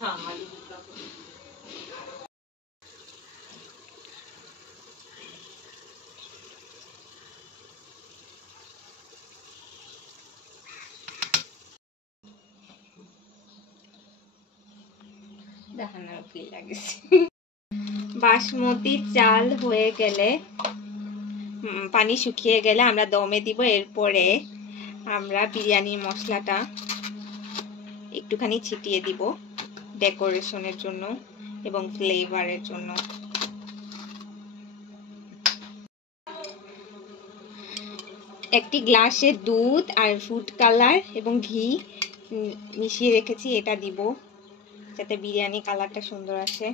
हाँ आलू भुट्टा দেখানোর কি লাগেছে। বাসমতি চাল হয়ে গেলে পানি শুকিয়ে গেলে আমরা দমে দিব। এরপরে আমরা বিরিয়ানি মশলাটা একটুখানি ছিটিয়ে দিব ডেকোরেশনের জন্য এবং ফ্লেভারের জন্য। একটি গ্লাসে দুধ আর ফুড কালার এবং ঘি মিশিয়ে রেখেছি, এটা দিব যাতে বিরিয়ানি কালারটা সুন্দর আসে।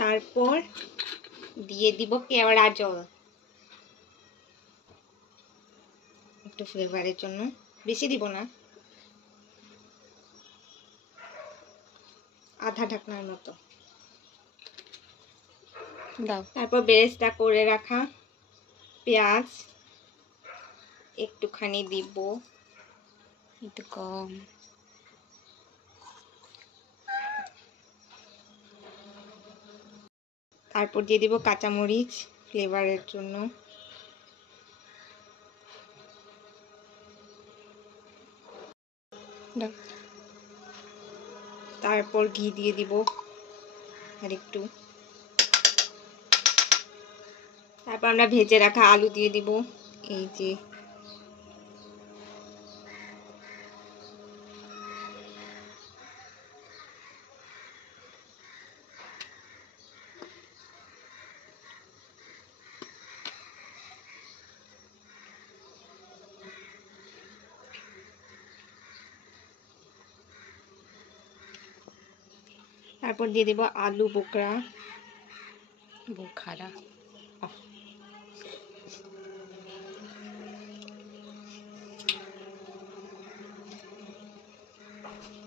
তারপর দিয়ে দিব কেওড়া জল একটু ফ্লেভারের জন্য, বেশি দিব না, আধা ঢাকনার মতো দাও। তারপর বেরেস্তা করে রাখা পেঁয়াজ একটুখানি দিব, একটু কম। তারপর দিয়ে দিব কাঁচামরিচ ফ্লেভারের জন্য। তারপর ঘি দিয়ে দিব আর একটু। তারপর আমরা ভেজে রাখা আলু দিয়ে দিব, এই যে। তারপর দিয়ে দিব আলু বোখরা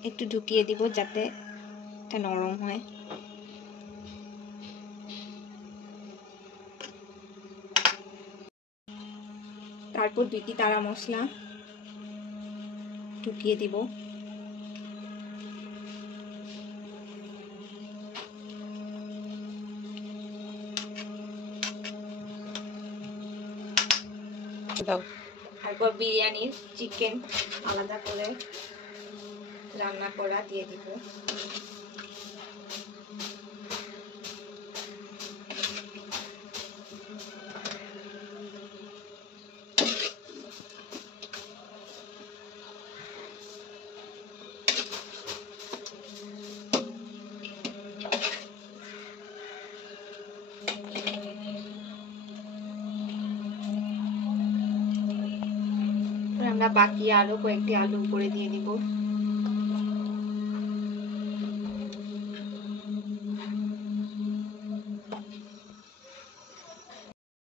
একটু ঢুকিয়ে দিব যাতে এটা নরম হয়। তারপর 2টি তারা মশলা ঢুকিয়ে দিব। তারপর বিরিয়ানির চিকেন আলাদা করে রান্না করা দিয়ে দিব। আমরা বাকি আরো কয়েকটি আলু উপরে দিয়ে দিব।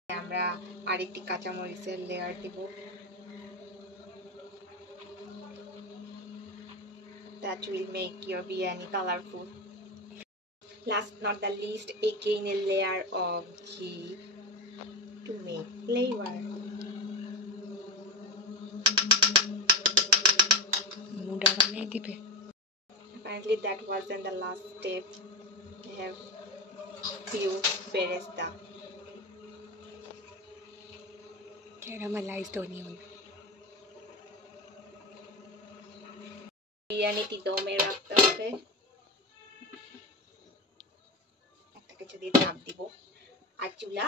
আমরা আরেকটি কাঁচামরিচের লেয়ার দিব। That will make your biryani colorful. Last not the least, again a layer of ghee to make flavor. Apparently that wasn't the last step. We have few beresta. Caramelized onion. বিরিয়ানিটি দমে রাখতে হবে। একটা কিছু দিয়ে চাপ দিব আর চুলা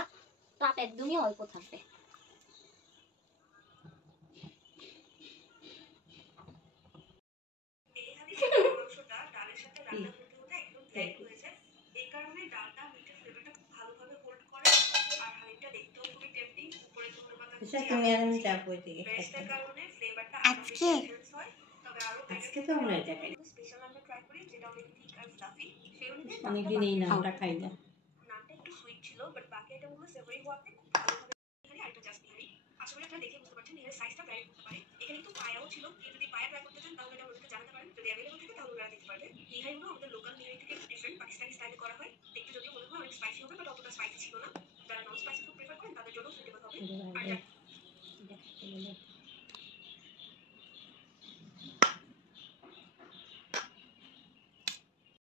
তাপ একদমই অল্প থাকবে। এই কারণে ডালটা মিঠে ফ্লেভারটা খুব ভালোভাবে হোল্ড করে আর হালিমটা দেখতেও খুবই টেম্পটিং। উপরে ধনেপাতা কুচি তুমি আর আমি যাব ওইদিকে বেস্টের কারণে ফ্লেভারটা আজকে হয়। তবে আরো আজকে তো আমরা এটা খাই স্পেশাল আমরা ট্রাই করি যেটা অনেক থিক আর ফ্লাফি। সেই অনুযায়ী অনেকদিন এই নামটা খাই না। নামটা একটু সুইট ছিল বাট বাকি আইটেমগুলো সেভারি হওয়াতে খুব ভালোভাবে করি। আরেকটা জাস্ট নিয়ে আশা করি আপনারা দেখে বুঝতে পারছেন এর সাইজটা ভ্যারি করতে পারে। এখানে কিন্তু পায়াও ছিল। কেউ যদি পায়া ট্রাই করতে চান তাহলে এটা আমাদেরকে জানাতে পারেন। যদি অ্যাভেলেবল থাকে তাহলে ওরা দিতে পারবে। নিহাইগুলো আমাদের লোকাল নিহাই থেকে একটু ডিফারেন্ট, পাকিস্তানি স্টাইলে করা হয়। দেখতে যদিও মনে হয় অনেক স্পাইসি হবে বাট অতটা স্পাইসি ছিল না। যারা নন স্পাইসি ফুড প্রেফার করেন তাদের জন্য সুইটেবল হবে। আর